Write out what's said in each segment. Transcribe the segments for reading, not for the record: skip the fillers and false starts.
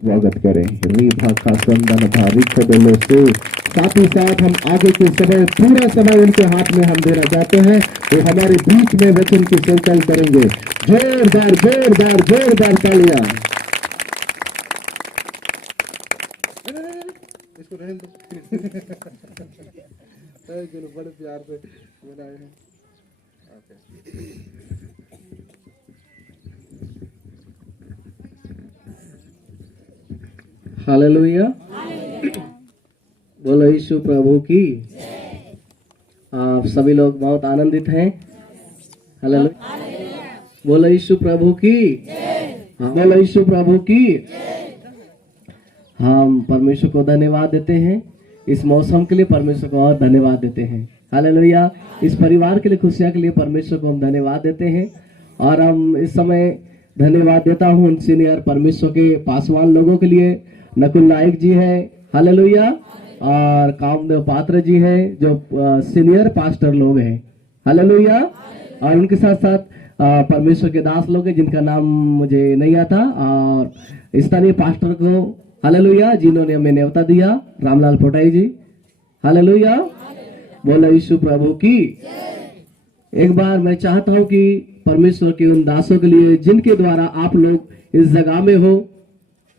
स्वागत करें रीभा का संदन भारी खबेले से। साथ ही साथ हम आगे के समय पूरा समय उनके हाथ में हम देना चाहते हैं। वो हमारे बीच में वचन की संकल्प करेंगे। जोरदार जोरदार जोरदार तालियां। इसको रहने दो। चलो बड़े प्यार से बनाए हैं। हालेलुया। बोलो यीशु प्रभु की। आप सभी लोग बहुत आनंदित हैं। हालेलुया। बोलो यीशु प्रभु की। बोलो यीशु प्रभु की। हम परमेश्वर को धन्यवाद देते हैं। इस मौसम के लिए परमेश्वर को और धन्यवाद देते हैं। हालेलुया। इस परिवार के लिए, खुशियां के लिए परमेश्वर को हम धन्यवाद देते हैं। और हम इस समय धन्यवाद देता हूं उन सीनियर परमेश्वर के पासवान लोगों के लिए। नकुल नायक जी है, हालेलुया, और कामदेव पात्र जी है जो सीनियर पास्टर लोग हैं, हालेलुया। और उनके साथ साथ परमेश्वर के दास लोग हैं जिनका नाम मुझे नहीं आता, और स्थानीय पास्टर को हालेलुया जिन्होंने हमें न्योता दिया, रामलाल पोटाई जी, हालेलुया। बोलो यीशु प्रभु की। एक बार मैं चाहता हूं कि परमेश्वर के उन दासों के लिए जिनके द्वारा आप लोग इस जगह में हो,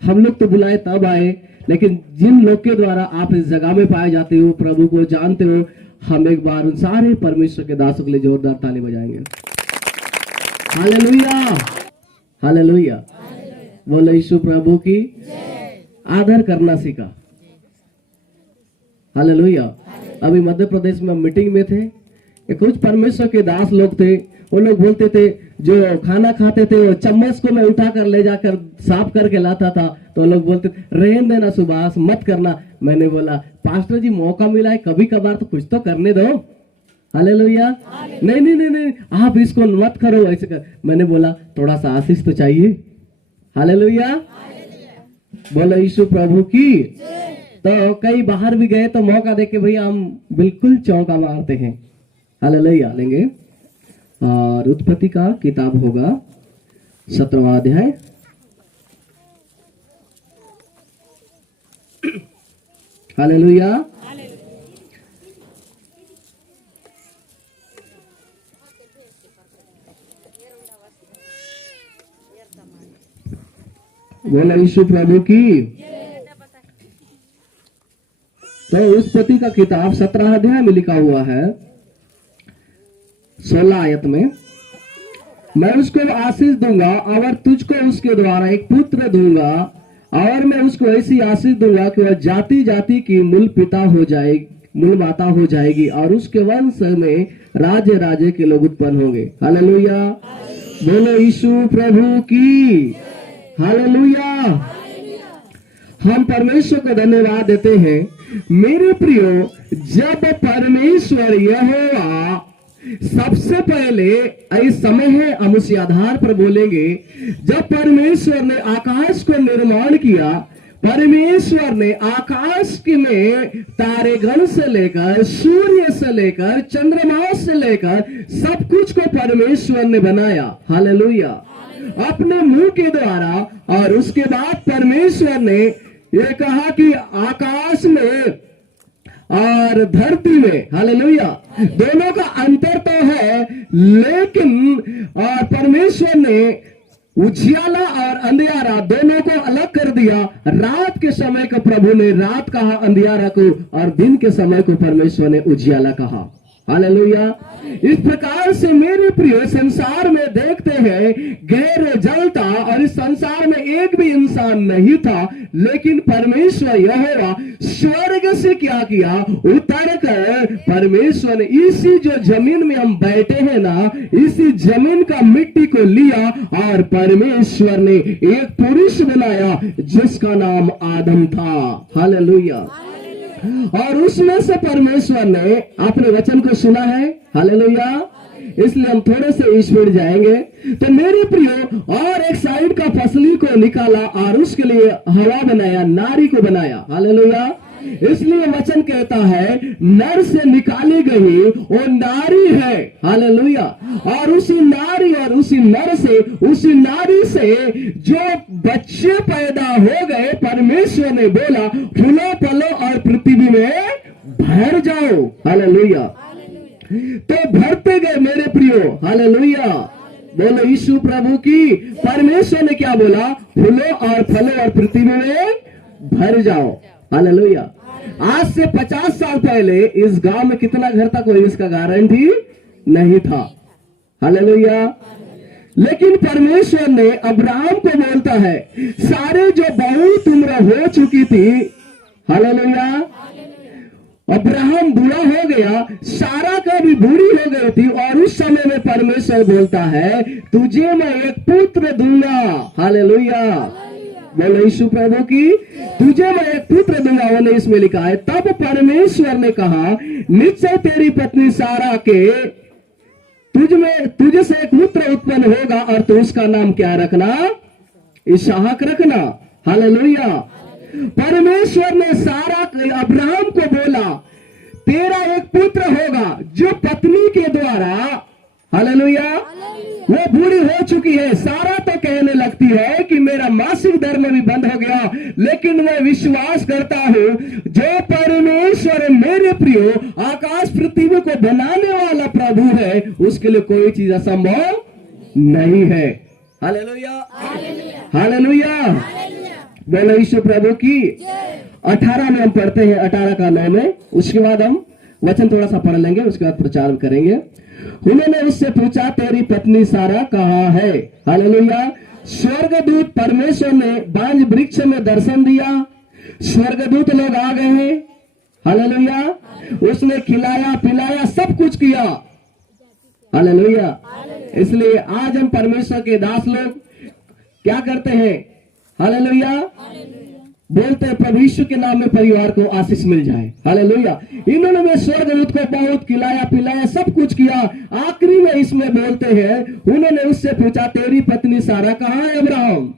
हम लोग तो बुलाए तब आए, लेकिन जिन लोग के द्वारा आप इस जगह में पाए जाते हो, प्रभु को जानते हो, हम एक बार उन सारे परमेश्वर के दासों के लिए जोरदार ताली बजाएंगे। Hallelujah hallelujah. बोलो यीशु प्रभु की। आदर करना सीखा, हालेलुया। अभी मध्य प्रदेश में मीटिंग में थे, कुछ परमेश्वर के दास लोग थे। वो लोग बोलते थे जो खाना खाते थे वो चम्मच को मैं उठाकर ले जाकर साफ करके लाता था, तो लोग बोलते रहने देना सुभाष, मत करना। मैंने बोला पास्टर जी मौका मिला है कभी कभार तो कुछ तो करने दो, हालेलुया। नहीं नहीं नहीं नहीं आप इसको मत करो, ऐसे कर। मैंने बोला थोड़ा सा आशीष तो चाहिए, हालेलुया। बोलो यीशु प्रभु की। तो कई बाहर भी गए तो मौका देके भैया हम बिल्कुल चौका मारते हैं, हालेलुया। लेंगे और उत्पत्ति का किताब होगा 17वां अध्याय। हालेलुया। बोला यीशु प्रभु की। तो उत्पत्ति का किताब 17 अध्याय में लिखा हुआ है 16 आयत में, मैं उसको आशीष दूंगा और तुझको उसके द्वारा एक पुत्र दूंगा, और मैं उसको ऐसी आशीष दूंगा कि वह जाति जाति की मूल पिता हो जाएगी, मूल माता हो जाएगी, और उसके वंश में राज्य राज्य के लोग उत्पन्न होंगे। हालेलुया। बोलो यीशु प्रभु की। हालेलुया। हम परमेश्वर को धन्यवाद देते हैं। मेरे प्रियो, जब परमेश्वर यहोवा, सबसे पहले इस समय है हम उसी आधार पर बोलेंगे, जब परमेश्वर ने आकाश को निर्माण किया, परमेश्वर ने आकाश में तारेगण से लेकर, सूर्य से लेकर, चंद्रमा से लेकर सब कुछ को परमेश्वर ने बनाया, हालेलुया, अपने मुंह के द्वारा। और उसके बाद परमेश्वर ने ये कहा कि आकाश में और धरती में, हालेलुया, दोनों का अंतर तो है, लेकिन और परमेश्वर ने उजियाला और अंधियारा दोनों को अलग कर दिया। रात के समय को प्रभु ने रात कहा अंधियारा को, और दिन के समय को परमेश्वर ने उजियाला कहा, हालेलुया। इस प्रकार से मेरे प्रिय, संसार में देखते हैं गैर जल था और इस संसार में एक भी इंसान नहीं था, लेकिन परमेश्वर यहोवा स्वर्ग से क्या किया, उतर कर परमेश्वर ने इसी जो जमीन में हम बैठे हैं ना, इसी जमीन का मिट्टी को लिया और परमेश्वर ने एक पुरुष बनाया जिसका नाम आदम था, हालेलुया। और उसमें से परमेश्वर ने अपने वचन को सुना है, हालेलुया। इसलिए हम थोड़े से स्पीड जाएंगे। तो मेरे प्रियो, और एक साइड का फसली को निकाला और उसके लिए हवा बनाया, नारी को बनाया, हालेलुया। इसलिए वचन कहता है नर से निकाली गई वो नारी है, हालेलुया। और उसी नारी और उसी नर से, उसी नारी से जो बच्चे पैदा हो गए परमेश्वर ने बोला फूलो फलो और पृथ्वी में भर जाओ। हालेलुया। तो भरते गए मेरे प्रियो। हालेलुया। बोलो यीशु प्रभु की। परमेश्वर ने क्या बोला? फूलो और फलो और पृथ्वी में भर जाओ। हालेलुया। आज से 50 साल पहले इस गांव में कितना घर था कोई इसका गारंटी नहीं था। हालेलुया। लेकिन परमेश्वर ने अब्राहम को बोलता है, सारे जो बहुत उम्र हो चुकी थी, हालेलुया, अब्राहम बूढ़ा हो गया, सारा का भी बूढ़ी हो गई थी, और उस समय में परमेश्वर बोलता है तुझे मैं एक पुत्र दूंगा। हालेलुया। बोलो यीशु प्रभु की। तुझे मैं एक पुत्र दूंगा, वो इसमें लिखा है। तब परमेश्वर ने कहा निश्चय तेरी पत्नी सारा के तुझे से एक पुत्र उत्पन्न होगा, और तो उसका नाम क्या रखना? इसहाक रखना। हालेलुया। परमेश्वर ने सारा अब्राहम को बोला तेरा एक पुत्र होगा, जो पत्नी के द्वारा, हालेलुया, वो बूढ़ी हो चुकी है। सारा तो कहने लगती है कि मेरा मासिक धर्म भी बंद हो गया, लेकिन मैं विश्वास करता हूं जो परमेश्वर मेरे प्रियो आकाश पृथ्वी को बनाने वाला प्रभु है, उसके लिए कोई चीज असंभव नहीं है। हालेलुया। हालेलुया। बोलो यीशु प्रभु की। 18 में हम पढ़ते हैं, 18 का 9 में। उसके बाद हम वचन थोड़ा सा पढ़ लेंगे, उसके बाद प्रचार करेंगे। उन्होंने उससे पूछा तेरी पत्नी सारा कहाँ है? हालेलुया। स्वर्गदूत परमेश्वर ने बांज वृक्ष में दर्शन दिया। स्वर्गदूत लोग आ गए हैं। हालेलुया। उसने खिलाया पिलाया सब कुछ किया। हालेलुया। इसलिए आज हम परमेश्वर के दास लोग क्या करते हैं? हालेलुया। बोलते हैं प्रभु यीशु के नाम में परिवार को आशीष मिल जाए। हालेलुया। इन्होंने स्वर्गदूत को बहुत खिलाया पिलाया सब कुछ किया। आखिरी में इसमें बोलते हैं उन्होंने उससे पूछा तेरी पत्नी सारा कहाँ है अब्राहम?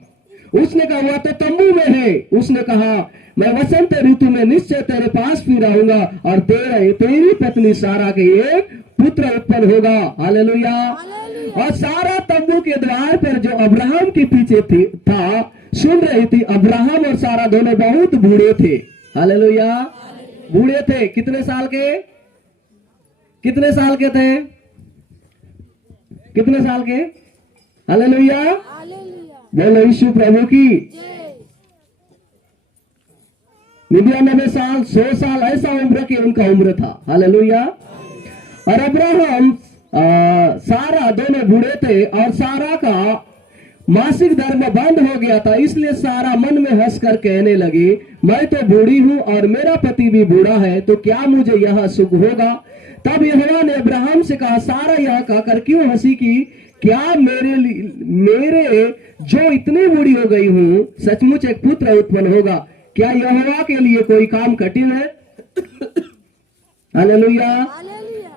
उसने कहा वह तो तंबू में है। उसने कहा मैं वसंत ऋतु में निश्चय तेरे पास फिर आऊंगा, और तेरी पत्नी सारा के एक पुत्र उत्पन्न होगा। हालेलुया। और सारा तंबू के द्वार पर जो अब्राहम के पीछे था सुन रही थी। अब्राहम और सारा दोनों बहुत बूढ़े थे। हालेलुया। बूढ़े थे। कितने साल के? कितने साल के थे? कितने साल के? हालेलुया। बोलो यीशु प्रभु की। 99 साल 100 साल ऐसा उम्र के उनका उम्र था। हालेलुया। और अब्राहम सारा दोनों बूढ़े थे, और सारा का मासिक धर्म बंद हो गया था। इसलिए सारा मन में हंसकर कहने लगी मैं तो बूढ़ी हूं और मेरा पति भी बूढ़ा है, तो क्या मुझे यह सुख होगा? तब यहोवा ने अब्राहम से कहा सारा यह कहकर क्यों हंसी की? क्या मेरे जो इतनी बूढ़ी हो गई हूं सचमुच एक पुत्र उत्पन्न होगा? क्या यहोवा के लिए कोई काम कठिन है? हालेलुया।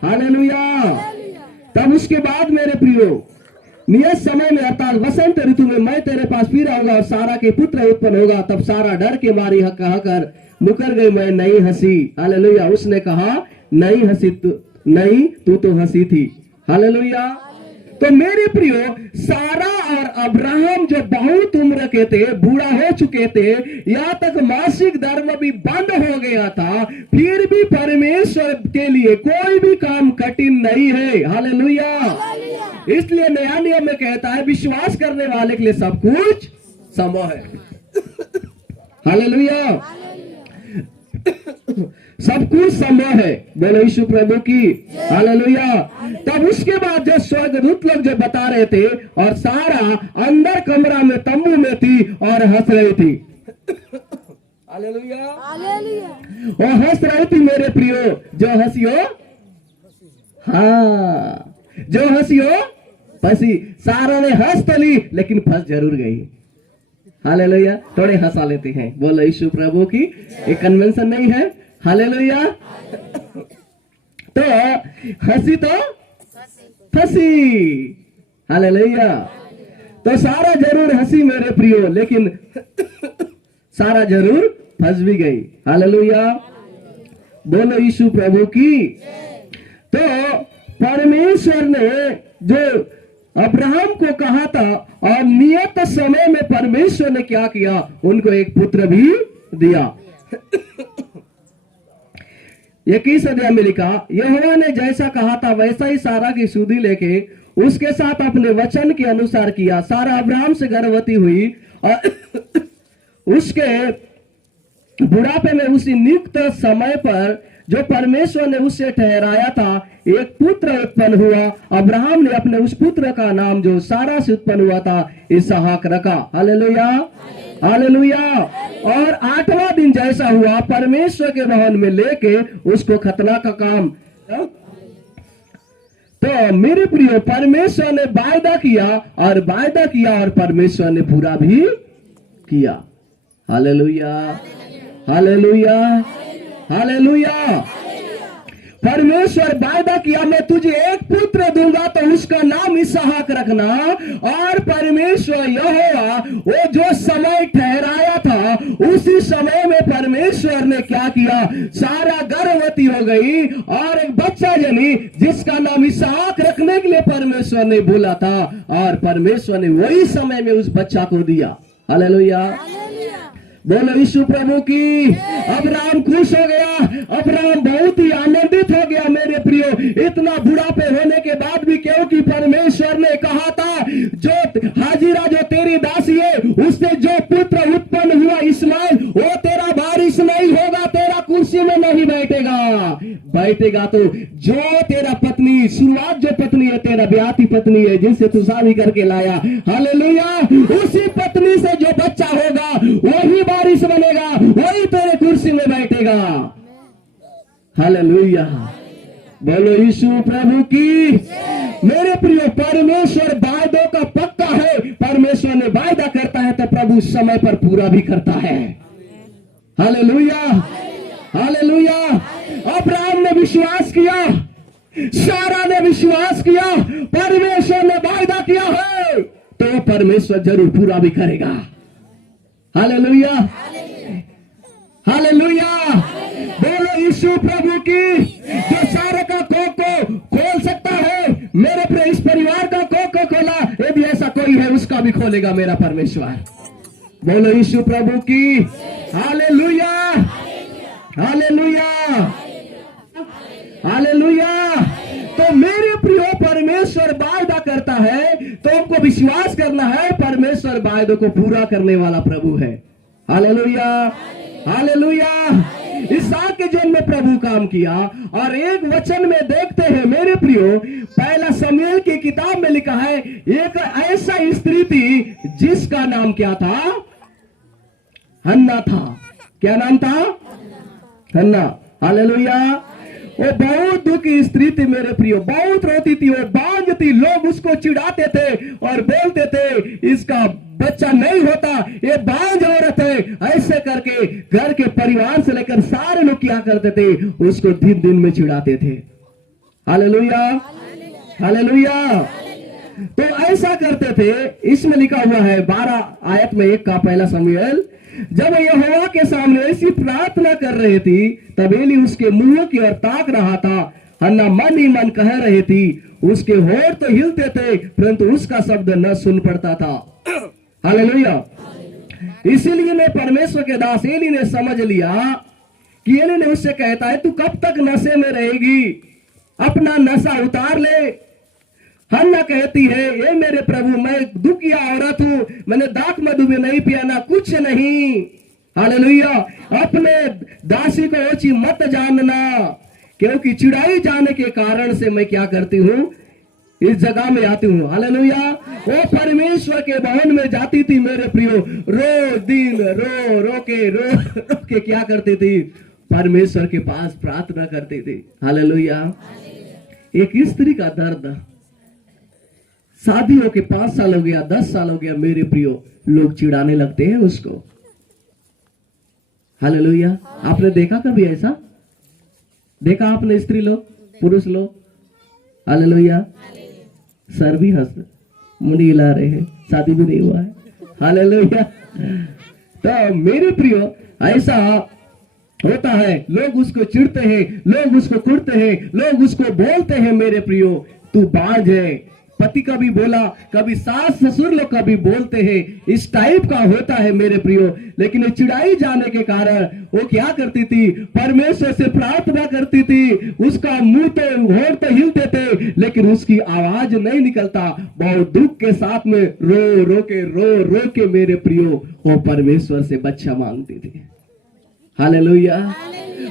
हालेलुया। तब उसके बाद मेरे प्रियो नियत समय में अर्थात वसंत ऋतु में मैं तेरे पास फिर आऊंगा, और सारा के पुत्र उत्पन्न होगा। तब सारा डर के मारी कहकर मुकर गई मैं नहीं हंसी। हालेलुया। उसने कहा नहीं हंसी नहीं, तू तो हंसी थी। हालेलुया। तो मेरे प्रियो सारा और अब्राहम जो बहुत उम्र के थे, बूढ़ा हो चुके थे, यहाँ तक मासिक धर्म भी बंद हो गया था, फिर भी परमेश्वर के लिए कोई भी काम कठिन नहीं है। हालेलुया। इसलिए नया नियम में कहता है विश्वास करने वाले के लिए सब कुछ संभव है। हालेलुया। सब कुछ संभव है। बोलो यीशु प्रभु की। हालेलुया। तब उसके बाद जो स्वर्गदूत लोग जो बता रहे थे, और सारा अंदर कमरा में तंबू में थी और हंस रही थी। हालेलुया। और हंस रही थी मेरे प्रियो। जो हंसियो, हाँ, जो हंसियो फंसी। सारा ने हंस तो ली, लेकिन फंस जरूर गई। हालेलुया। थोड़े हंसा लेते हैं। बोलो यीशु प्रभु की। एक कन्वेंशन नहीं है। हालेलुया। तो हंसी तो फंसी। हालेलुया। तो सारा जरूर हंसी मेरे प्रियो, लेकिन सारा जरूर फंस भी गई। हालेलुया। बोलो यीशु प्रभु की। तो परमेश्वर ने जो अब्राहम को कहा था, और नियत समय में परमेश्वर ने क्या किया? उनको एक पुत्र भी दिया। 21 अध्याय में लिखा, यहोवा ने जैसा कहा था वैसा ही सारा की सुधि लेके उसके साथ अपने वचन के अनुसार किया। सारा अब्राहम से गर्भवती हुई और उसके बुढ़ापे में उसी नियुक्त समय पर जो परमेश्वर ने उससे ठहराया था एक पुत्र उत्पन्न हुआ। अब्राहम ने अपने उस पुत्र का नाम जो सारा से उत्पन्न हुआ था इसहाक रखा। Hallelujah, hallelujah. और 8वां दिन जैसा हुआ परमेश्वर के भवन में लेके उसको खतना का काम। तो मेरे प्रियो, परमेश्वर ने वायदा किया और परमेश्वर ने पूरा भी किया। Hallelujah, hallelujah, hallelujah. परमेश्वर वायदा किया, मैं तुझे एक पुत्र दूंगा तो उसका नाम इसहाक रखना। और परमेश्वर यहोवा वो जो समय ठहराया था उसी समय में परमेश्वर ने क्या किया, सारा गर्भवती हो गई और एक बच्चा जनी जिसका नाम इसहाक रखने के लिए परमेश्वर ने बोला था और परमेश्वर ने वही समय में उस बच्चा को दिया। हालेलुया, बोलो यीशु प्रभु की। अब्राहम खुश हो गया, अब्राहम बहुत ही आनंदित हो गया मेरे प्रियो, इतना बुढ़ापे होने के बाद भी, क्योंकि परमेश्वर ने कहा था जो हाजिरा जो तेरी दासी है उससे जो पुत्र उत्पन्न हुआ इस्माइल, वो तेरा वारिस नहीं होगा, तेरा कुर्सी में नहीं बैठेगा तो जो तेरा पत्नी, शुरुआत जो पत्नी है तेरा ब्याती पत्नी है जिनसे तू शादी करके लाया, हालेलुया, उसी पत्नी से जो बच्चा होगा वही वारिस बनेगा, वही तेरे कुर्सी में बैठेगा। हालेलुया, बोलो यीशु प्रभु की। मेरे प्रियो, परमेश्वर वायदों का पक्का है। परमेश्वर ने वायदा करता है तो प्रभु समय पर पूरा भी करता है। Hallelujah, hallelujah. अब्राहम ने विश्वास किया, सारा ने विश्वास किया, परमेश्वर ने वायदा किया है तो परमेश्वर जरूर पूरा भी करेगा। हालेलुया, हालेलुया, बोलो यीशु प्रभु की। जो सारा का कोख को खोल सकता है, मेरे प्रिय इस परिवार का कोख को खोला, यदि ऐसा कोई है उसका भी खोलेगा मेरा परमेश्वर। बोलो यीशु प्रभु की। Hallelujah, hallelujah, hallelujah. तो मेरे प्रियो, परमेश्वर वायदा करता है तो हमको विश्वास करना है, परमेश्वर वायदों को पूरा करने वाला प्रभु है। Hallelujah, hallelujah. इसहाक के जन्म में प्रभु काम किया और एक वचन में देखते हैं मेरे प्रियो, पहला शमूएल की किताब में लिखा है एक ऐसा स्त्री थी जिसका नाम क्या था, हन्ना था। क्या नाम था, हन्ना। हालेलुया। वो बहुत दुखी स्त्री थी मेरे प्रियो, बहुत रोती थी, वो बांझ थी। लोग उसको चिढ़ाते थे और बोलते थे इसका बच्चा नहीं होता, ये बांझ औरत है। ऐसे करके घर के परिवार से लेकर सारे लोग क्या करते थे, उसको दिन दिन में चिढ़ाते थे। Hallelujah, hallelujah. तो ऐसा करते थे। इसमें लिखा हुआ है 12 आयत में 1 का पहला शमूएल, जब यहोवा के सामने ऐसी प्रार्थना कर रही थी तब एली उसके मुंह की ओर ताक रहा था। हन्ना मन ही मन कह रही थी, उसके होंठ तो हिलते थे परंतु उसका शब्द न सुन पड़ता था। हालेलुया। इसीलिए ने परमेश्वर के दास एली ने समझ लिया कि एली ने उससे कहता है तू कब तक नशे में रहेगी, अपना नशा उतार ले। हन्ना कहती है ये मेरे प्रभु, मैं दुखिया औरत हूं, मैंने दाख मधु भी नहीं पिया, ना कुछ नहीं। हालेलुया। अपने दासी को ओछी मत जानना, क्योंकि चिढ़ाई जाने के कारण से मैं क्या करती हूं, इस जगह में आती हूं। हालेलुया। वो परमेश्वर के भवन में जाती थी मेरे प्रियो, रो दिन रो के क्या करती थी, परमेश्वर के पास प्रार्थना करती थी। हालेलुया। एक स्त्री का दर्द, शादी होके 5 साल हो गया, 10 साल हो गया मेरे प्रियो, लोग चिढ़ाने लगते हैं उसको। हालेलुया। आपने देखा कभी ऐसा? देखा आपने स्त्री लोग, पुरुष लोग? हालेलुया। सर भी हंस, मुंडी हिला रहे हैं, शादी भी नहीं हुआ है। हालेलुया। तो मेरे प्रियो ऐसा होता है, लोग उसको चिढ़ते हैं, लोग उसको कुड़ते हैं, लोग उसको बोलते हैं मेरे प्रियो तू बांझ है। पति कभी बोला, कभी सास ससुर लोग कभी बोलते हैं, इस टाइप का होता है मेरे प्रियो। लेकिन चिढ़ाई जाने के कारण वो क्या करती थी, परमेश्वर से प्रार्थना करती थी। उसका मुंह तो होठ तो हिलते थे लेकिन उसकी आवाज नहीं निकलता। बहुत दुख के साथ में रो के मेरे प्रियो वो परमेश्वर से बच्चा मांगती थी। हालेलुया।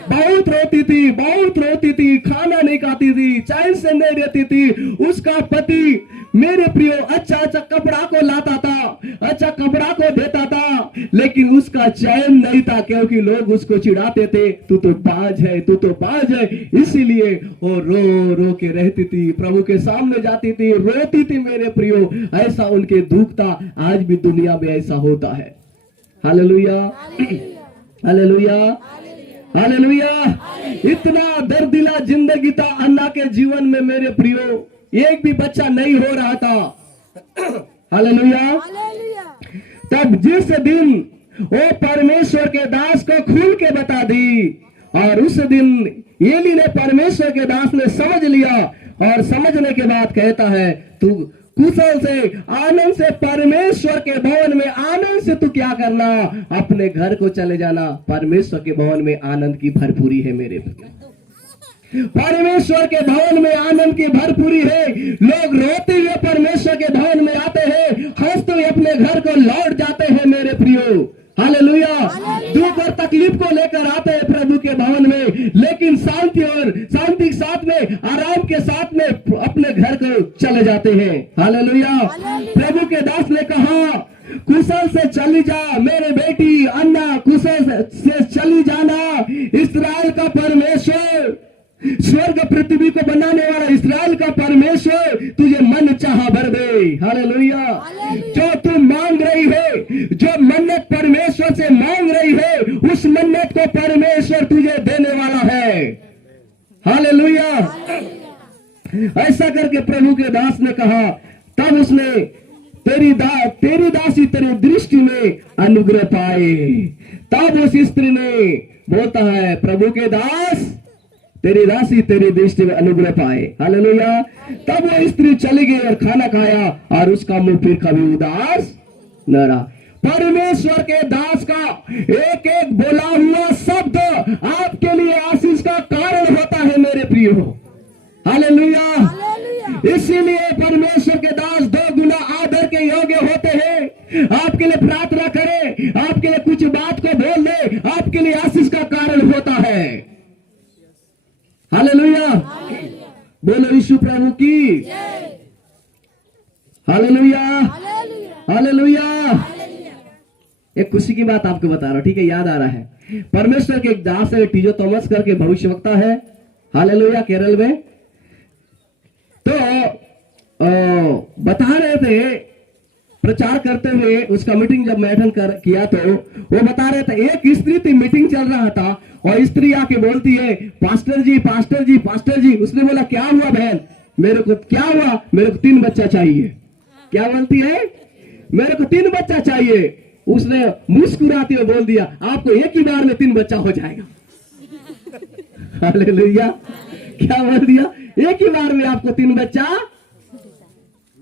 बहुत रोती थी, खाना नहीं खाती थी, चैन से नहीं रहती थी। उसका पति मेरे प्रियो अच्छा कपड़ा को लाता था, अच्छा कपड़ा को देता था, लेकिन उसका चैन नहीं था, क्योंकि लोग उसको चिढ़ाते थे, तू तो बाज है। इसीलिए वो रो के रहती थी, प्रभु के सामने जाती थी, रोती थी मेरे प्रियो। ऐसा उनके दुख था। आज भी दुनिया में ऐसा होता है। Hallelujah, hallelujah, hallelujah. इतना दर्दिला जिंदगी था अन्ना के जीवन में मेरे प्रियो, एक भी बच्चा नहीं हो रहा था। हालेलुया। तब जिस दिन वो परमेश्वर के दास को खुल के बता दी, और उस दिन एली ने परमेश्वर के दास ने समझ लिया, और समझने के बाद कहता है, तू कुशल से आनंद से परमेश्वर के भवन में आनंद से तू क्या करना, अपने घर को चले जाना। परमेश्वर के भवन में आनंद की भरपूरी है मेरे प्रिय। परमेश्वर के भवन में आनंद की भरपूरी है। लोग रोते हुए परमेश्वर के भवन में आते हैं, हंसते हुए अपने घर को लौट जाते हैं मेरे प्रियो। हालेलुया। दुख और तकलीफ को लेकर आते हैं प्रभु के भवन में, लेकिन शांति के साथ में, आराम के साथ में अपने घर को चले जाते हैं। हालेलुया। प्रभु के दास ने कहा, कुशल से चली जा मेरे बेटी अन्ना, कुशल से चली जाना। इस्राएल का परमेश्वर, स्वर्ग पृथ्वी को बनाने वाला इस्राएल का परमेश्वर तुझे मन चाहा भर दे। हालेलुया। जो तू मांग रही है, जो मन्नत परमेश्वर से मांग रही है, उस मन्नत को परमेश्वर तुझे देने वाला है। हालेलुया। ऐसा करके प्रभु के दास ने कहा, तब उसने तेरी दासी तेरी दृष्टि में अनुग्रह पाए। तब उस स्त्री ने बोलता है, प्रभु के दास तेरी दासी तेरी दृष्टि में अनुग्रह पाए। हालेलुया। तब वो स्त्री चली गई और खाना खाया, और उसका मुंह फिर कभी उदास न रहा। परमेश्वर के दास का एक एक बोला हुआ शब्द आपके लिए आशीष का कारण होता है मेरे प्रियो। हालेलुया। इसीलिए परमेश्वर के दास 2 गुना आदर के योग्य होते हैं। आपके लिए प्रार्थना करें, आपके लिए कुछ बात को बोल दे, आपके लिए आशीष का कारण होता है। हालेलुया। बोलो यीशु प्रभु की। Hallelujah, hallelujah. एक खुशी की बात आपको बता रहा हूं, ठीक है, याद आ रहा है। परमेश्वर के एक दास है, टीजो थॉमस करके भविष्यवक्ता है। हालेलुया। केरल में तो बता रहे थे, प्रचार करते हुए उसका मीटिंग जब मैं अटेंड किया तो वो बता रहे थे, एक स्त्री थी, मीटिंग चल रहा था, और स्त्री आके बोलती है, पास्टर जी पास्टर जी पास्टर जी। उसने बोला, क्या हुआ बहन? मेरे को क्या हुआ? मेरे को 3 बच्चा चाहिए। क्या बोलती है? मेरे को 3 बच्चा चाहिए। उसने मुस्कुराते हुए बोल दिया, आपको एक ही बार में 3 बच्चा हो जाएगा। हालेलुया। क्या बोल दिया? एक ही बार में आपको 3 बच्चा।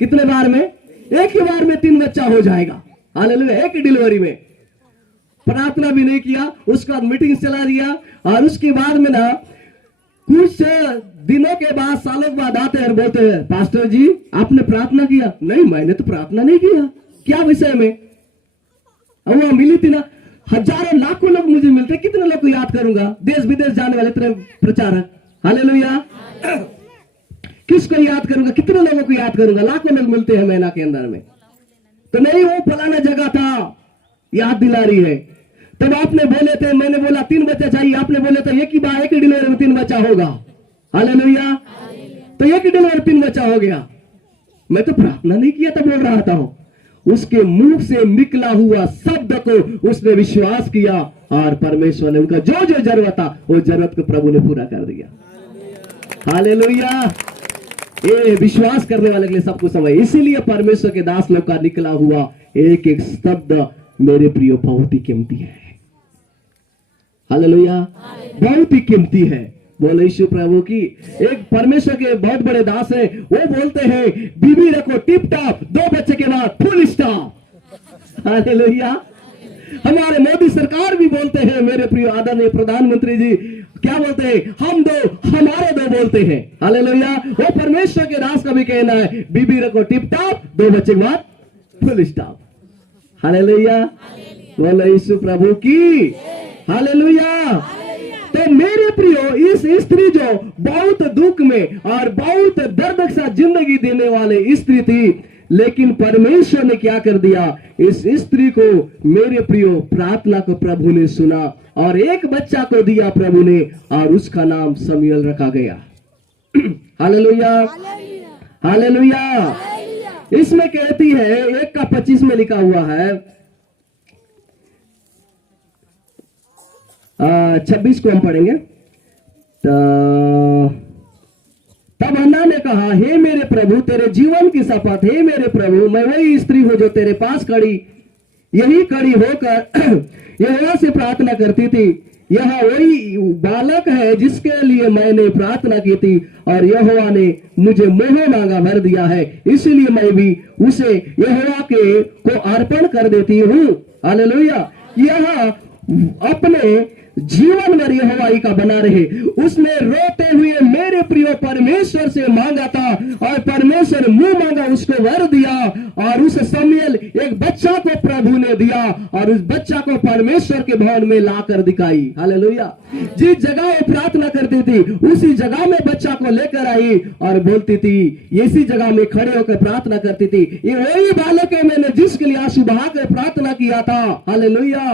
कितने बार में? एक ही बार में 3 बच्चा हो जाएगा। हालेलुया। एक ही डिलीवरी में। प्रार्थना भी नहीं किया, उसके बाद मीटिंग चला दिया, और उसके बाद में ना कुछ दिनों के बाद, सालों के बाद आते हैं, बोलते हैं, पास्टर जी आपने प्रार्थना किया? नहीं, मैंने तो प्रार्थना नहीं किया। क्या विषय में? अब वो मिली थी ना, हजारों लाखों लोग मुझे मिलते, कितने लोग को याद करूंगा? देश विदेश जाने वाले इतने प्रचारक। हालेलुया। किसको याद करूंगा? कितने लोगों को याद करूंगा? लाखों लोग मिलते हैं महीना के अंदर में। तो नहीं, वो फलाना जगह था, याद दिला रही है। तब आपने बोले थे, मैंने बोला 3 बच्चा चाहिए, आपने बोले थे एक ही डिलीवरी में 3 बच्चा होगा। हालेलुया। तो एक ही डिलीवरी 3 बच्चा हो गया। मैं तो प्रार्थना नहीं किया था, बोल रहा था। उसके मुंह से निकला हुआ शब्द को उसने विश्वास किया, और परमेश्वर ने उनका जो जो जरूरत था, वो जरूरत को प्रभु ने पूरा कर दिया। हालेलुया। ये विश्वास करने वाले के लिए सब कुछ समय। इसीलिए परमेश्वर के दास लोग का निकला हुआ एक एक शब्द मेरे प्रियो बहुत ही कीमती है। हालेलुया। बहुत ही कीमती है। बोलो यीशु प्रभु की। एक परमेश्वर के बहुत बड़े दास है, वो बोलते हैं, बीबी रखो टिप टॉप, 2 बच्चे के बाद फुल स्टॉप। हालेलुया। हमारे मोदी सरकार भी बोलते हैं, मेरे प्रिय आदरणीय प्रधानमंत्री जी क्या बोलते हैं, हम दो हमारे दो बोलते हैं। हालेलुया। वो परमेश्वर के दास का भी कहना है, बीबी रखो टिप टॉप, 2 बच्चे के बाद फुल स्टॉप। हालेलुया। बोलो यीशु प्रभु की हालेलुया। तो मेरे प्रियो, इस स्त्री जो बहुत दुख में और बहुत दर्द के साथ जिंदगी देने वाले स्त्री थी, लेकिन परमेश्वर ने क्या कर दिया, इस स्त्री को मेरे प्रियो प्रार्थना को प्रभु ने सुना और एक बच्चा को दिया प्रभु ने, और उसका नाम शमूएल रखा गया। Hallelujah, hallelujah. इसमें कहती है 1:25 में लिखा हुआ है, 26 को हम पढ़ेंगे। तब हन्ना ने कहा, हे मेरे प्रभु तेरे जीवन की शपथ, हे मेरे प्रभु मैं वही स्त्री हूं जो तेरे पास खड़ी यही खड़ी होकर यहोवा से प्रार्थना करती थी। यह वही बालक है जिसके लिए मैंने प्रार्थना की थी, और यहोवा ने मुझे मोह मांगा भर दिया है, इसलिए मैं भी उसे यहोवा के को अर्पण कर देती हूँ। हालेलुया। यह अपने जीवन में यहोवा का बना रहे। उसने रोते हुए मेरे प्रिय परमेश्वर से मांगा था, और परमेश्वर मुंह मांगा उसको वर दिया, और उस शमूएल एक बच्चा को प्रभु ने दिया, और उस बच्चा को परमेश्वर के भवन में लाकर दिखाई। हालेलुया। जिस जगह वो प्रार्थना करती थी उसी जगह में बच्चा को लेकर आई और बोलती थी, इसी जगह में खड़े होकर प्रार्थना करती थी, ये वही बालक है मैंने जिसके लिए आंसू बहा कर प्रार्थना किया था। हालेलुया।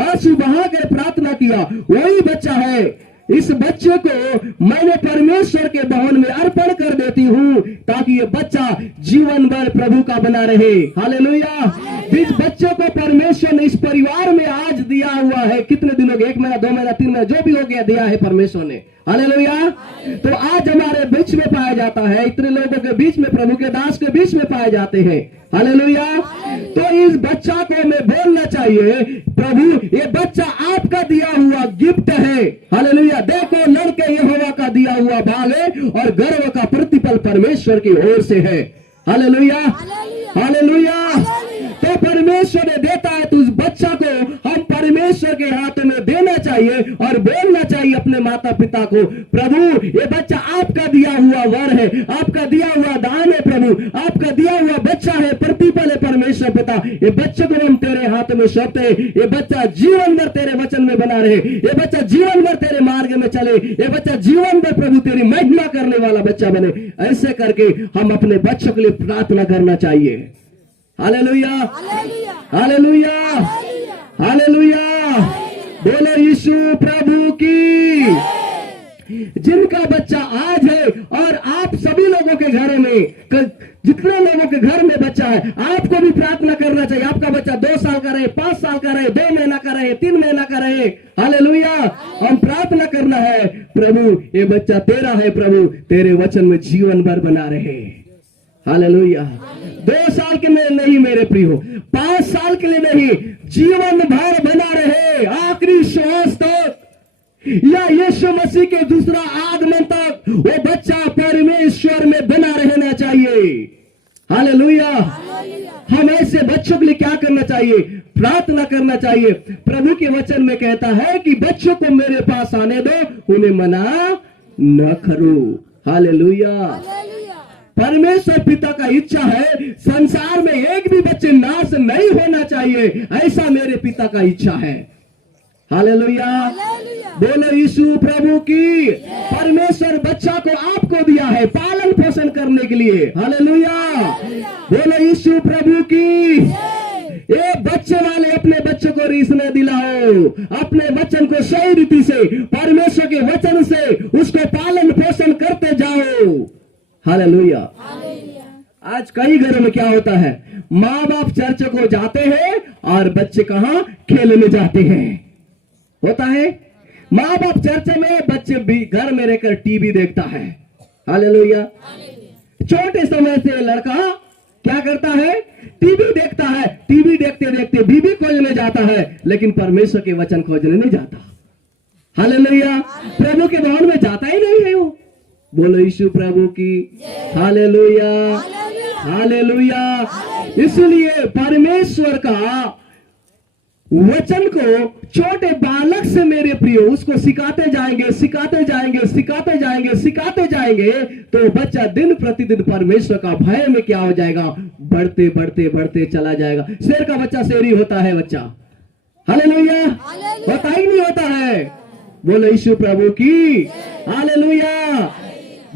आंसू बहा कर प्रार्थना किया, वही बच्चा है। इस बच्चे को मैंने परमेश्वर के भवन में अर्पण कर देती हूँ, ताकि ये बच्चा जीवन भर प्रभु का बना रहे। हालेलुया। जिस बच्चे को परमेश्वर ने इस परिवार में आज दिया हुआ है, कितने दिन हो गए, 1 महीना 2 महीना 3 महीना जो भी हो गया, दिया है परमेश्वर ने। हालेलुया। तो आज हमारे बीच में पाया जाता है, इतने लोगों के बीच में, प्रभु के दास के बीच में पाए जाते हैं। हालेलुया। तो इस बच्चा को हमें बोलना चाहिए, प्रभु ये बच्चा आपका दिया हुआ गिफ्ट है। हालेलुया। देखो लड़के यहोवा का दिया हुआ भाग है, और गर्व का प्रतिफल परमेश्वर की ओर से है। Hallelujah, hallelujah. तो परमेश्वर ने देता है, तो उस बच्चा को हम परमेश्वर के हाथ में देना चाहिए और बोलना चाहिए अपने माता पिता को, प्रभु ये बच्चा आपका दिया हुआ वर है, आपका दिया हुआ दान है, प्रभु आपका दिया हुआ बच्चा है, प्रतिफल है परमेश्वर पिता। ये बच्चे को हम तेरे हाथ में सौंपते हैं। ये बच्चा जीवन भर तेरे वचन में बना रहे, ये बच्चा जीवन भर तेरे मार्ग में चले, ये बच्चा जीवन भर प्रभु तेरी महिमा करने वाला बच्चा बने। ऐसे करके हम अपने बच्चों के लिए प्रार्थना करना चाहिए। Hallelujah, hallelujah, hallelujah. बोलो यीशु प्रभु की। जिनका बच्चा आज है, और आप सभी लोगों के घर में, जितने लोगों के घर में बच्चा है, आपको भी प्रार्थना करना चाहिए। आपका बच्चा 2 साल का रहे, 5 साल का रहे, 2 महीना का रहे, 3 महीना का रहे। हालेलुया। हम प्रार्थना करना है, प्रभु ये बच्चा तेरा है, प्रभु तेरे वचन में जीवन भर बना रहे। हालेलुया। 2 साल के लिए नहीं मेरे प्रियो, 5 साल के लिए नहीं, जीवन भर बना रहे, आखिरी श्वास तक, या यीशु मसीह के दूसरा आगमन तक वो बच्चा परमेश्वर में बना रहना चाहिए। हालेलुया। हम ऐसे बच्चों के लिए क्या करना चाहिए? प्रार्थना करना चाहिए। प्रभु के वचन में कहता है कि बच्चों को मेरे पास आने दो, उन्हें मना न करो। हालेलुया। परमेश्वर पिता का इच्छा है संसार में एक भी बच्चे नाश नहीं होना चाहिए, ऐसा मेरे पिता का इच्छा है। हालेलुया। बोलो यीशु प्रभु की। परमेश्वर बच्चा को आपको दिया है पालन पोषण करने के लिए। हालेलुया। बोलो यीशु प्रभु की। ये बच्चे वाले अपने बच्चों को रीस न दिलाओ, अपने वचन को सही रीति से, परमेश्वर के वचन से उसको पालन पोषण करते जाओ। हालेलुया। आज कई घरों में क्या होता है, माँ बाप चर्च को जाते हैं और बच्चे कहां? खेलने जाते हैं। होता है माँ बाप चर्च में, बच्चे भी घर में रहकर टीवी देखता है। हालेलुया। छोटे समय से लड़का क्या करता है? टीवी देखता है। टीवी देखते देखते बीबी खोजने जाता है, लेकिन परमेश्वर के वचन खोजने नहीं जाता। हालेलुया। प्रभु के भवन में जाता ही नहीं है वो। बोलो यीशु प्रभु की। Hallelujah, hallelujah. इसलिए परमेश्वर का वचन को छोटे बालक से मेरे प्रियो उसको सिखाते जाएंगे, सिखाते जाएंगे, सिखाते जाएंगे, सिखाते जाएंगे, तो बच्चा दिन प्रतिदिन परमेश्वर का भय में क्या हो जाएगा, बढ़ते बढ़ते बढ़ते चला जाएगा। शेर का बच्चा शेर ही होता है बच्चा। हालेलुया, होता ही नहीं होता है। बोलो यीशु प्रभु की हालेलुया,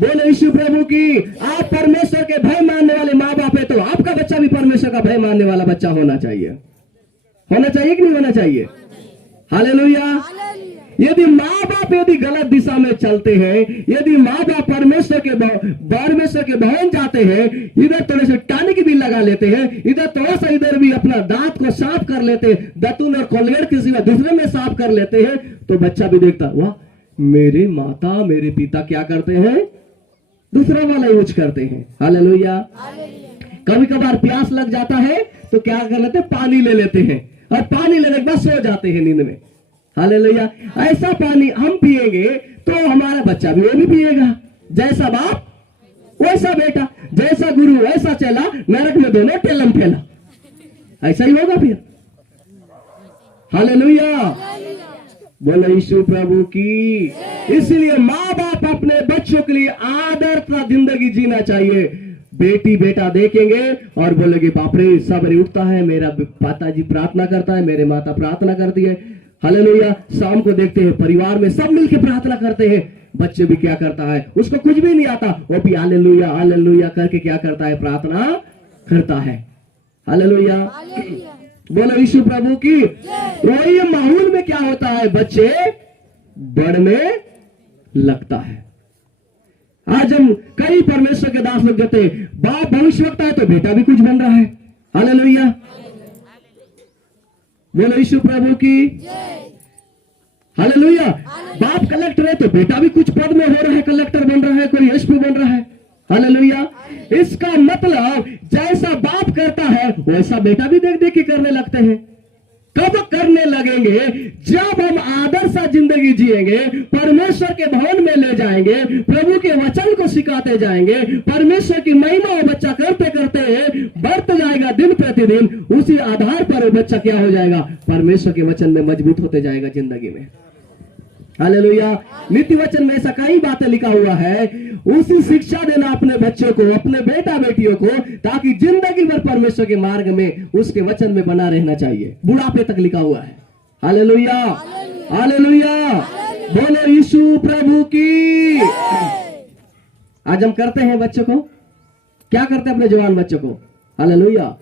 बोलो यीशु प्रभु की। आप परमेश्वर के भय मानने वाले माँ बाप है, तो आपका बच्चा भी परमेश्वर का भय मानने वाला बच्चा होना चाहिए। होना चाहिए कि नहीं होना चाहिए? हालेलुया। यदि माँ बाप यदि गलत दिशा में चलते हैं, यदि माँ बाप परमेश्वर के भवन जाते हैं, इधर थोड़े से टानिक भी लगा लेते हैं, इधर थोड़ा सा इधर भी अपना दांत को साफ कर लेते हैं, दातुन और कोलगेट किसी दूसरे में साफ कर लेते हैं, तो बच्चा भी देखता, वाह मेरे माता मेरे पिता क्या करते हैं, दूसरा वाला यूज करते हैं। हालेलुया। कभी कभार प्यास लग जाता है तो क्या कर लेते हैं, पानी ले लेते हैं, और पानी लेने के बाद सो जाते हैं नींद में। हालेलुया। ऐसा पानी हम पिएंगे तो हमारा बच्चा भी वो भी पिएगा। जैसा बाप वैसा बेटा, जैसा गुरु वैसा चेला, नरक में दोनों टेलम ठेला, ऐसा ही होगा फिर। हालेलुया, बोलो यीशु प्रभु की। इसलिए माँ बाप अपने बच्चों के लिए आदर का जिंदगी जीना चाहिए। बेटी बेटा देखेंगे और बोलेंगे बाप रे सवेरे उठता है, मेरा पिताजी प्रार्थना करता है, मेरे माता प्रार्थना करती है। हालेलुया। शाम को देखते हैं परिवार में सब मिलकर प्रार्थना करते हैं, बच्चे भी क्या करता है, उसको कुछ भी नहीं आता, वो भी हालेलुया हालेलुया करके क्या करता है, प्रार्थना करता है। हालेलुया, बोलो यीशु प्रभु की। वही माहौल में क्या होता है, बच्चे बढ़ने लगता है। आज हम कई परमेश्वर के दास लोग कहते हैं बाप भविष्यवक्ता है तो बेटा भी कुछ बन रहा है। हालेलुया, बोलो यीशु प्रभु की। हालेलुया। बाप कलेक्टर है तो बेटा भी कुछ पद में हो रहा है, कलेक्टर बन रहा है, कोई एसपी बन रहा है। हालेलुया। इसका मतलब जैसा बाप करता है वैसा बेटा भी देख देख के करने लगते हैं। कब करने लगेंगे, जब हम आदर्श सा जिंदगी जिएंगे, परमेश्वर के भवन में ले जाएंगे, प्रभु के वचन को सिखाते जाएंगे, परमेश्वर की महिमा वो बच्चा करते करते बढ़ते जाएगा दिन प्रतिदिन। उसी आधार पर वो बच्चा क्या हो जाएगा, परमेश्वर के वचन में मजबूत होते जाएगा जिंदगी में। हालेलुया। नीति वचन में ऐसा कई बातें लिखा हुआ है, उसी शिक्षा देना अपने बच्चों को, अपने बेटा बेटियों को, ताकि जिंदगी भर परमेश्वर के मार्ग में उसके वचन में बना रहना चाहिए। बुढ़ापे तक लिखा हुआ है। हालेलुया, हालेलुया, बोलो यीशु प्रभु की। आज हम करते हैं बच्चों को, क्या करते हैं अपने जवान बच्चों को। हालेलुया।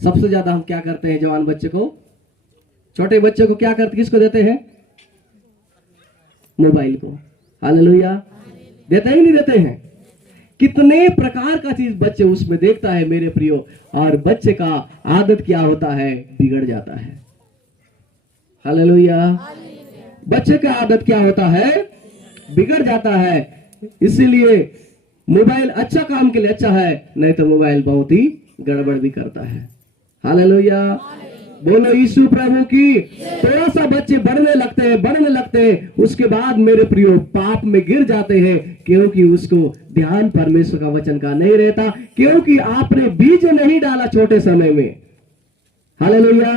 सबसे ज्यादा हम क्या करते हैं जवान बच्चे को, छोटे बच्चों को क्या करते, किसको देते हैं, मोबाइल को। हालेलुया। देते ही नहीं देते हैं। कितने प्रकार का चीज बच्चे उसमें देखता है मेरे प्रियो, और बच्चे का आदत क्या होता है, बिगड़ जाता है। हालेलुया। बच्चे का आदत क्या होता है, बिगड़ जाता है। इसीलिए मोबाइल अच्छा काम के लिए अच्छा है, नहीं तो मोबाइल बहुत ही गड़बड़ भी करता है। हालेलुया, बोलो यीशु प्रभु की। थोड़ा सा बच्चे बढ़ने लगते हैं, उसके बाद मेरे प्रियो पाप में गिर जाते हैं, क्योंकि उसको ध्यान परमेश्वर का वचन का नहीं रहता, क्योंकि आपने बीज नहीं डाला छोटे समय में। हालेलुया।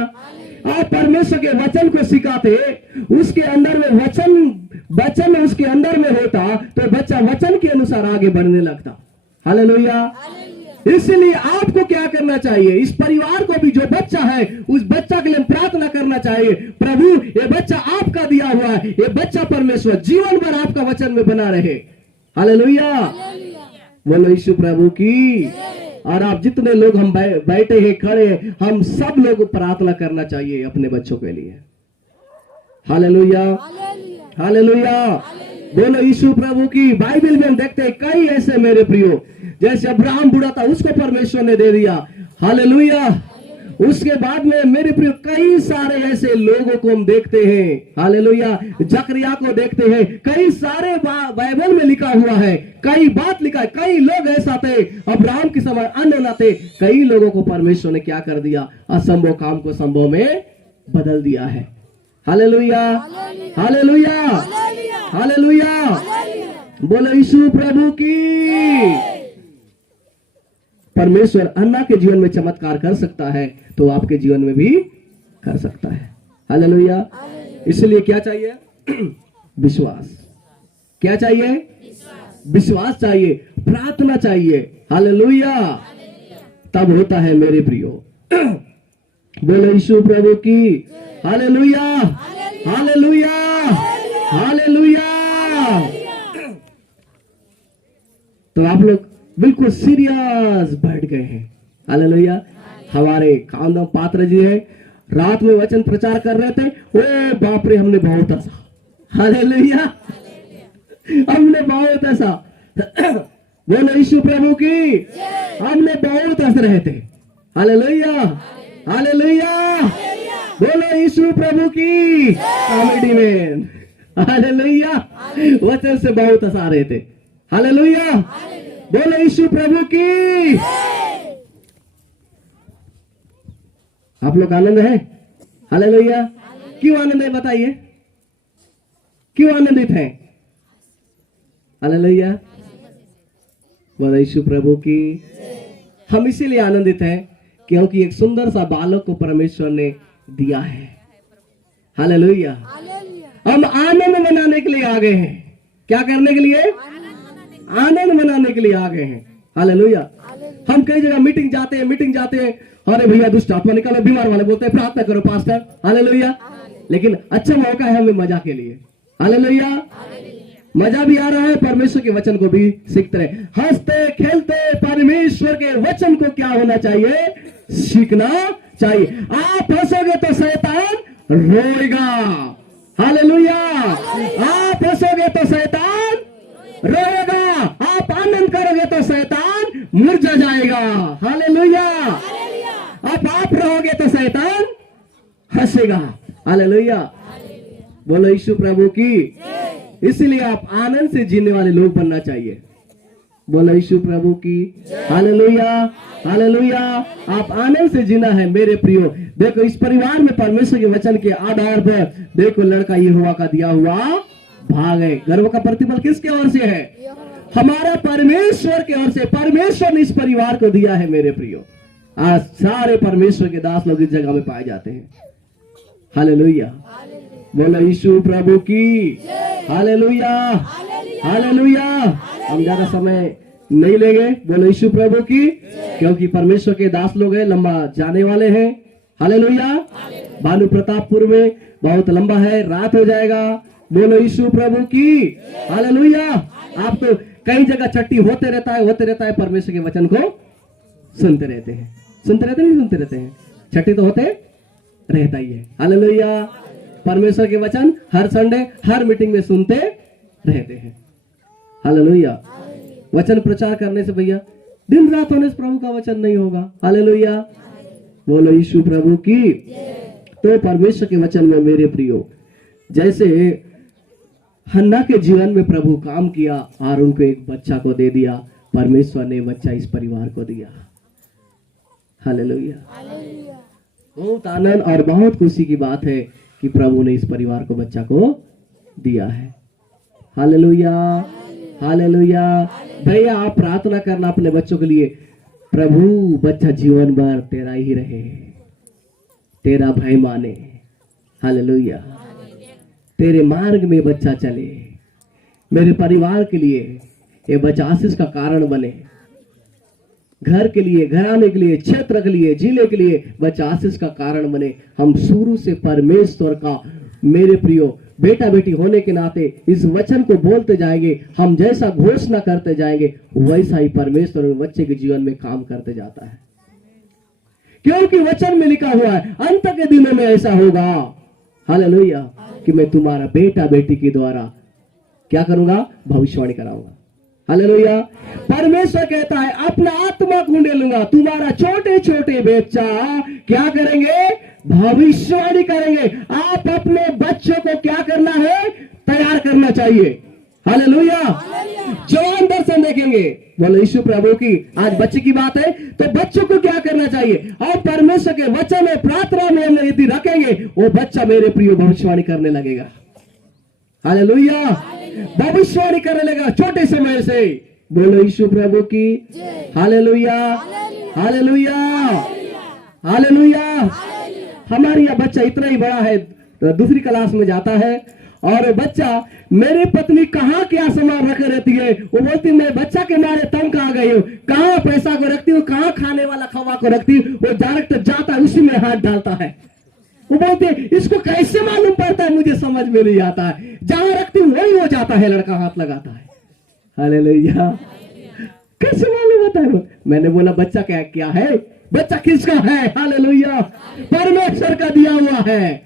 आप परमेश्वर के वचन को सिखाते, उसके अंदर में वचन उसके अंदर में होता, तो बच्चा वचन के अनुसार आगे बढ़ने लगता। हालेलुया। इसलिए आपको क्या करना चाहिए, इस परिवार को भी, जो बच्चा है उस बच्चा के लिए प्रार्थना करना चाहिए, प्रभु ये बच्चा आपका दिया हुआ है, ये बच्चा परमेश्वर जीवन भर आपका वचन में बना रहे। हालेलुया, बोलो यीशु प्रभु की। और आप जितने लोग हम बैठे हैं, खड़े हैं, हम सब लोग प्रार्थना करना चाहिए अपने बच्चों के लिए। हालेलुया, हालेलुया, बोलो यीशु प्रभु की। बाइबल में हम देखते हैं कई ऐसे मेरे प्रियो, जैसे अब्राहम बूढ़ा था, उसको परमेश्वर ने दे दिया। हालेलुया। उसके बाद में मेरे प्रियो कई सारे ऐसे लोगों को हम देखते हैं। हालेलुया। जकरिया को देखते हैं, कई सारे बाइबल में लिखा हुआ है, कई बात लिखा है, कई लोग ऐसा थे अब्राहम के समय अन्य न थे, कई लोगों को परमेश्वर ने क्या कर दिया, असंभव काम को संभव में बदल दिया है। हालेलुया, हालेलुया, हालेलुया, बोलो यीशु प्रभु की। परमेश्वर अन्ना के जीवन में चमत्कार कर सकता है, तो आपके जीवन में भी कर सकता है। हालेलुया। इसलिए क्या चाहिए? विश्वास। क्या चाहिए? विश्वास चाहिए, प्रार्थना चाहिए। हालेलुया। तब होता है मेरे प्रियो। बोलो यीशु प्रभु की हालेलुया, हालेलुया, हालेलुया। तो आप लोग बिल्कुल सीरियस बैठ गए हैं। हालेलुया। हमारे कामदाम पात्र जी है, रात में वचन प्रचार कर रहे थे। ओ बाप रे, हमने बहुत हंसा। हालेलुया, हमने बहुत हंसा। बोलो यीशु प्रभु की, हमने बहुत हंस रहे थे। Hallelujah, hallelujah. बोलो यीशु प्रभु की, कॉमेडी मैन। हालेलुया, वचन से बहुत हंसा रहे थे। हालेलुया। बोलो यीशु प्रभु की। आप लोग आनंद है? हालेलुया। क्यों आनंद है बताइए? क्यों आनंदित है? हालेलुया। बोलो यीशु प्रभु की। हम इसीलिए आनंदित हैं क्योंकि एक सुंदर सा बालक को परमेश्वर ने दिया है। हालेलुया। हम आनंद मनाने के लिए आ गए हैं। क्या करने के लिए? आनंद मनाने के लिए आ गए हैं। हालेलुया। हम कई जगह मीटिंग जाते हैं, अरे भैया दुष्ट आत्मा निकालो, बीमार वाले बोलते हैं प्रार्थना करो पास्टर। हालेलुया। लेकिन अच्छा मौका है हमें मजा के लिए। हालेलुया। मजा भी आ रहा है, परमेश्वर के वचन को भी सीखते रहे। हंसते खेलते परमेश्वर के वचन को क्या होना चाहिए? सीखना चाहिए। आप हंसोगे तो शैतान रोएगा। हालेलुया। आप हंसोगे तो शैतान रोएगा, आप आनंद करोगे तो शैतान मुरझा जाएगा। हालेलुया। अब आप रहोगे तो शैतान हंसेगा। हालेलुया। बोलो यीशु प्रभु की। इसलिए आप आनंद से जीने वाले लोग बनना चाहिए। बोलो यीशु प्रभु की हालेलुया, हालेलुया। आप आनंद से जीना है मेरे प्रियो। देखो इस परिवार में परमेश्वर के वचन के आधार पर देखो लड़का यहोवा का दिया हुआ भाग है। गर्व का प्रतिफल किसके ओर से है? हमारा परमेश्वर के ओर से। परमेश्वर ने इस परिवार को दिया है मेरे प्रियो। आज सारे परमेश्वर के दास लोग इस जगह में पाए जाते हैं। हालेलुया। बोलो यीशु प्रभु की हालेलुया, हालेलुया। हम ज्यादा समय नहीं लेंगे। बोलो यीशु प्रभु की, क्योंकि परमेश्वर के दास लोग हैं, लंबा जाने वाले हैं। हालेलुया। भानु प्रतापपुर में बहुत लंबा है, रात हो जाएगा। बोलो यीशु प्रभु की हालेलुया। आप तो कई जगह छट्टी होते रहता है, परमेश्वर के वचन को सुनते रहते हैं। नहीं सुनते रहते हैं, छट्टी तो होते रहता ही है। हालेलुया। परमेश्वर के वचन हर संडे हर मीटिंग में सुनते रहते हैं। हालेलुया। वचन प्रचार करने से भैया दिन रात होने से प्रभु का वचन नहीं होगा। हालेलुया। बोलो यीशु प्रभु की। तो परमेश्वर के वचन में मेरे प्रियो, जैसे हन्ना के जीवन में प्रभु काम किया और उनको एक बच्चा को दे दिया, परमेश्वर ने बच्चा इस परिवार को दिया। हालेलुया। बहुत आनंद और बहुत खुशी की बात है कि प्रभु ने इस परिवार को बच्चा को दिया है। Hallelujah, hallelujah. भैया आप प्रार्थना करना अपने बच्चों के लिए, प्रभु बच्चा जीवन भर तेरा ही रहे, तेरा भय माने। हालेलुया। तेरे मार्ग में बच्चा चले। मेरे परिवार के लिए ये बच्चा आशीष का कारण बने। घर के लिए, घराने के लिए, क्षेत्र के लिए, जिले के लिए बच्चा आशीष का कारण बने। हम शुरू से परमेश्वर का मेरे प्रियो बेटा बेटी होने के नाते इस वचन को बोलते जाएंगे। हम जैसा घोषणा करते जाएंगे वैसा ही परमेश्वर बच्चे के जीवन में काम करते जाता है, क्योंकि वचन में लिखा हुआ है अंत के दिनों में ऐसा होगा। हालेलुया। कि मैं तुम्हारा बेटा बेटी के द्वारा क्या करूंगा? भविष्यवाणी कराऊंगा। हालेलुया। परमेश्वर कहता है अपना आत्मा कुंडे लूंगा, तुम्हारा छोटे छोटे बच्चा क्या करेंगे? भविष्यवाणी करेंगे। आप अपने बच्चों को क्या करना है? तैयार करना चाहिए। हालेलुया। जवान दर्शन देखेंगे। बोलो यीशु प्रभु की। आज बच्चे की बात है तो बच्चों को क्या करना चाहिए? और परमेश्वर के वचन में प्रार्थना में हम यदि रखेंगे वो बच्चा मेरे प्रिय भविष्यवाणी करने लगेगा। हालेलुया। भविष्यवाणी करने लगेगा छोटे समय से। बोलो यीशु प्रभु की हालेलुया, हालेलुया, हालेलुया। हमारी यह बच्चा इतना ही बड़ा है, तो दूसरी क्लास में जाता है और बच्चा, मेरी पत्नी कहाँ क्या सामान रख रहती है, वो बोलती मैं बच्चा के मारे तंग आ गई हूँ, कहाँ पैसा को रखती हूँ, कहाँ खाने वाला खवा को रखती हूँ, वो डायरेक्ट जाता है उसी में हाथ डालता है। वो बोलते इसको कैसे मालूम पड़ता है, मुझे समझ में नहीं आता है, जहां रखती हूँ वही हो जाता है, लड़का हाथ लगाता है। हालेलुया। कैसे मालूम होता है वो? मैंने बोला बच्चा क्या क्या है, बच्चा किसका है? हालेलुया, परमेश्वर का दिया हुआ है।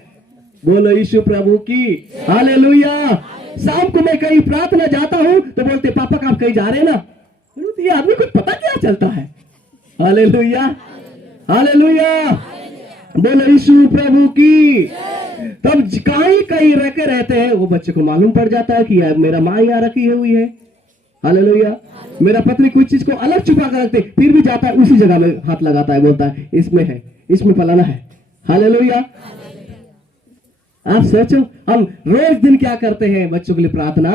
बोलो यीशु प्रभु की हालेलुया। शाम को मैं कहीं प्रार्थना जाता हूं तो बोलते पापा का आप कहीं जा रहे हैं ना, ये आदमी को पता क्या चलता है। हालेलुया हालेलुया, बोलो यीशु प्रभु की। तब कहीं कहीं रह के रहते हैं, वो बच्चे को मालूम पड़ जाता है कि यार मेरा माँ यहाँ रखी हुई है। हालेलुया। मेरा पत्नी कोई चीज को अलग छुपा कर रखते, फिर भी जाता है उसी जगह में हाथ लगाता है, बोलता है इसमें है, इसमें फलाना है। हालेलुया। आप सोचो, हम रोज दिन क्या करते हैं, बच्चों के लिए प्रार्थना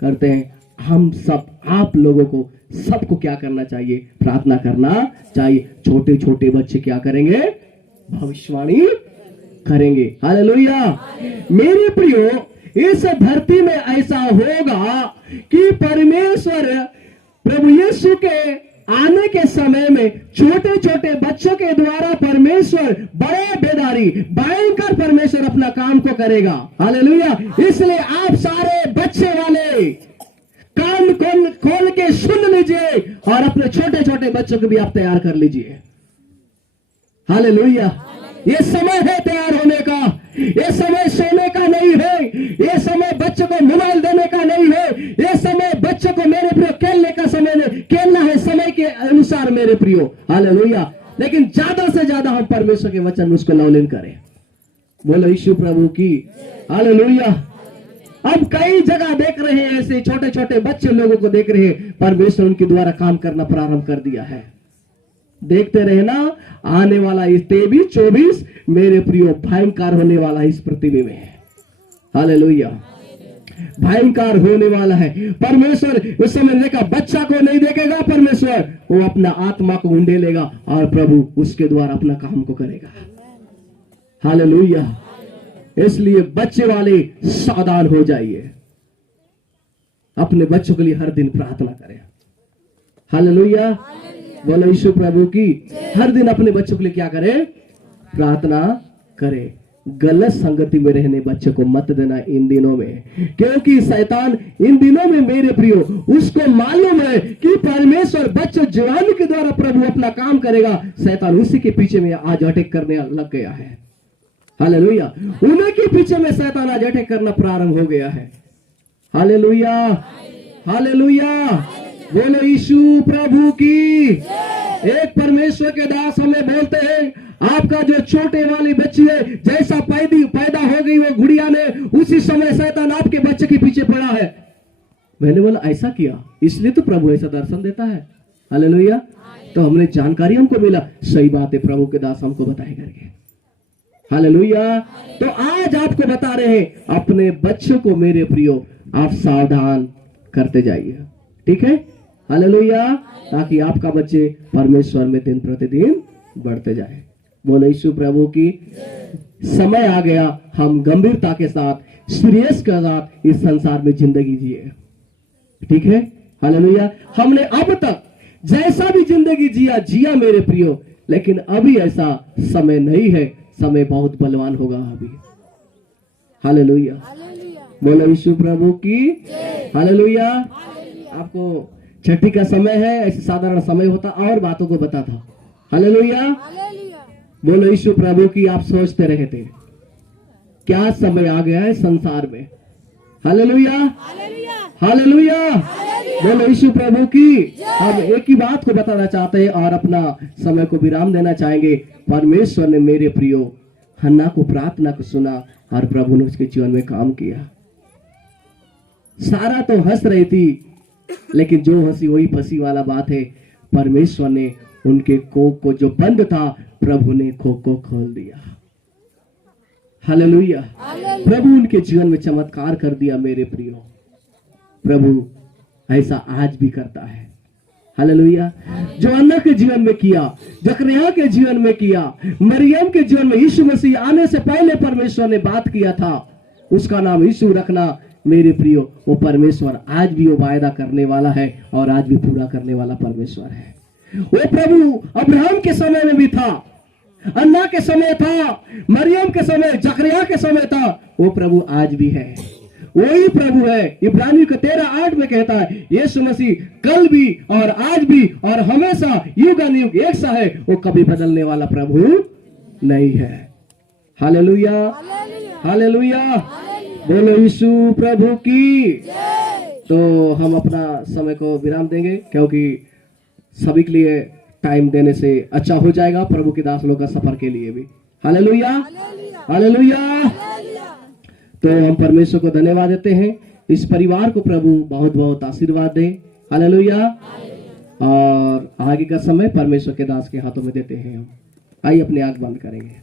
करते हैं। हम सब, आप लोगों को सबको क्या करना चाहिए? प्रार्थना करना चाहिए। छोटे छोटे बच्चे क्या करेंगे? भविष्यवाणी करेंगे। हालेलुया। मेरे प्रियो, इस धरती में ऐसा होगा कि परमेश्वर प्रभु यीशु के आने के समय में छोटे छोटे बच्चों के द्वारा परमेश्वर बड़े बेदारी भयंकर परमेश्वर अपना काम को करेगा। हालेलुया। इसलिए आप सारे बच्चे वाले कान खोल के सुन लीजिए और अपने छोटे छोटे बच्चों को भी आप तैयार कर लीजिए। हालेलुया। ये समय है तैयार होने का, ये समय सोने का नहीं है, ये समय बच्चों को मोबाइल देने का नहीं है, ये समय बच्चों को मेरे प्रियो खेलने का समय नहीं, खेलना है समय के अनुसार मेरे प्रियो। हालेलुया। लेकिन ज्यादा से ज्यादा हम परमेश्वर के वचन में उसको लवलीन करें। बोलो यीशु प्रभु की हालेलुया। अब कई जगह देख रहे हैं, ऐसे छोटे छोटे बच्चे लोगों को देख रहे हैं, परमेश्वर उनके द्वारा काम करना प्रारंभ कर दिया है। देखते रहे ना, आने वाला इस 23-24 मेरे प्रियो भयंकर होने वाला इस पृथ्वी में। हालेलुया। भयंकर होने वाला है। परमेश्वर उस समय देखा, बच्चा को नहीं देखेगा परमेश्वर, वो अपना आत्मा को उंडेलेगा और प्रभु उसके द्वारा अपना काम को करेगा। हालेलुया। इसलिए बच्चे वाले सावधान हो जाइए, अपने बच्चों के लिए हर दिन प्रार्थना करें। हालेलुया। बोलो यीशु प्रभु की। हर दिन अपने बच्चों के लिए क्या करें? प्रार्थना करें। गलत संगति में रहने बच्चे को मत देना इन दिनों में, क्योंकि शैतान इन दिनों में मेरे प्रियो उसको मालूम है कि परमेश्वर बच्चे जवानी के द्वारा प्रभु अपना काम करेगा। शैतान उसी के पीछे में आज अटैक करने लग गया है। हालेलुया। उन्हीं के पीछे में शैतान आज अटैक करना प्रारंभ हो गया है। Hallelujah hallelujah. बोलो यीशु प्रभु की। एक परमेश्वर के दास हमें बोलते हैं, आपका जो छोटे वाली बच्ची है, जैसा पैदा हो गई वो गुड़िया ने, उसी समय शैतान आपके बच्चे के पीछे पड़ा है। मैंने बोला ऐसा किया, इसलिए तो प्रभु ऐसा दर्शन देता है। हालेलुया। तो हमने जानकारी हमको मिला, सही बात है, प्रभु के दास हमको बताए करके। हालेलुया। तो आज आपको बता रहे हैं, अपने बच्चों को मेरे प्रियो आप सावधान करते जाइए, ठीक है। हालेलुया। ताकि आपका बच्चे परमेश्वर में दिन प्रतिदिन बढ़ते जाए। बोलो यीशु प्रभु की। समय आ गया, हम गंभीरता के साथ, सीरियस के साथ इस संसार में जिंदगी जिए, ठीक है। हालेलुया। हमने अब तक जैसा भी जिंदगी जिया मेरे प्रियो, लेकिन अभी ऐसा समय नहीं है, समय बहुत बलवान होगा अभी। हालेलुया। बोलो यीशु प्रभु की। हालेलुया। आपको छठी का समय है, ऐसे साधारण समय होता और बातों को बताता। हालेलुया। बोलो यीशु प्रभु की। आप सोचते रहे थे क्या समय आ गया है संसार में। Hallelujah hallelujah. बोलो यीशु प्रभु की। हम एक ही बात को बताना चाहते हैं और अपना समय को विराम देना चाहेंगे। परमेश्वर ने मेरे प्रियो हन्ना को प्रार्थना को सुना और प्रभु ने उसके जीवन में काम किया। सारा तो हंस रही थी, लेकिन जो हंसी वही फंसी वाला बात है। परमेश्वर ने उनके कोख को जो बंद था, प्रभु ने कोख को खोल दिया। हालेलुया। प्रभु उनके जीवन में चमत्कार कर दिया मेरे प्रियो। प्रभु ऐसा आज भी करता है। हालेलुया। जो अन्ना के जीवन में किया, जकरिया के जीवन में किया, मरियम के जीवन में यीशु मसीह आने से पहले परमेश्वर ने बात किया था, उसका नाम यीशु रखना। मेरे प्रियो, वो परमेश्वर आज भी वो वायदा करने वाला है और आज भी पूरा करने वाला परमेश्वर है। वो प्रभु अब्राहम के समय में भी था, अन्ना के समय था, मरियम के समय, जकरिया के समय था, वो प्रभु आज भी है, वही प्रभु है। इब्रानियों के 13:8 में कहता है यीशु मसीह कल भी और आज भी और हमेशा युग अनुयुग एक सा है, वो कभी बदलने वाला प्रभु नहीं है। हालेलुया, हालेलुया, बोलो यीशु प्रभु की। तो हम अपना समय को विराम देंगे, क्योंकि सभी के लिए टाइम देने से अच्छा हो जाएगा, प्रभु के दास लोग का सफर के लिए भी। Hallelujah, hallelujah. तो हम परमेश्वर को धन्यवाद देते हैं, इस परिवार को प्रभु बहुत बहुत आशीर्वाद दे। हालेलुया। और आगे का समय परमेश्वर के दास के हाथों में देते हैं हम। आइए अपने आंख बंद करेंगे।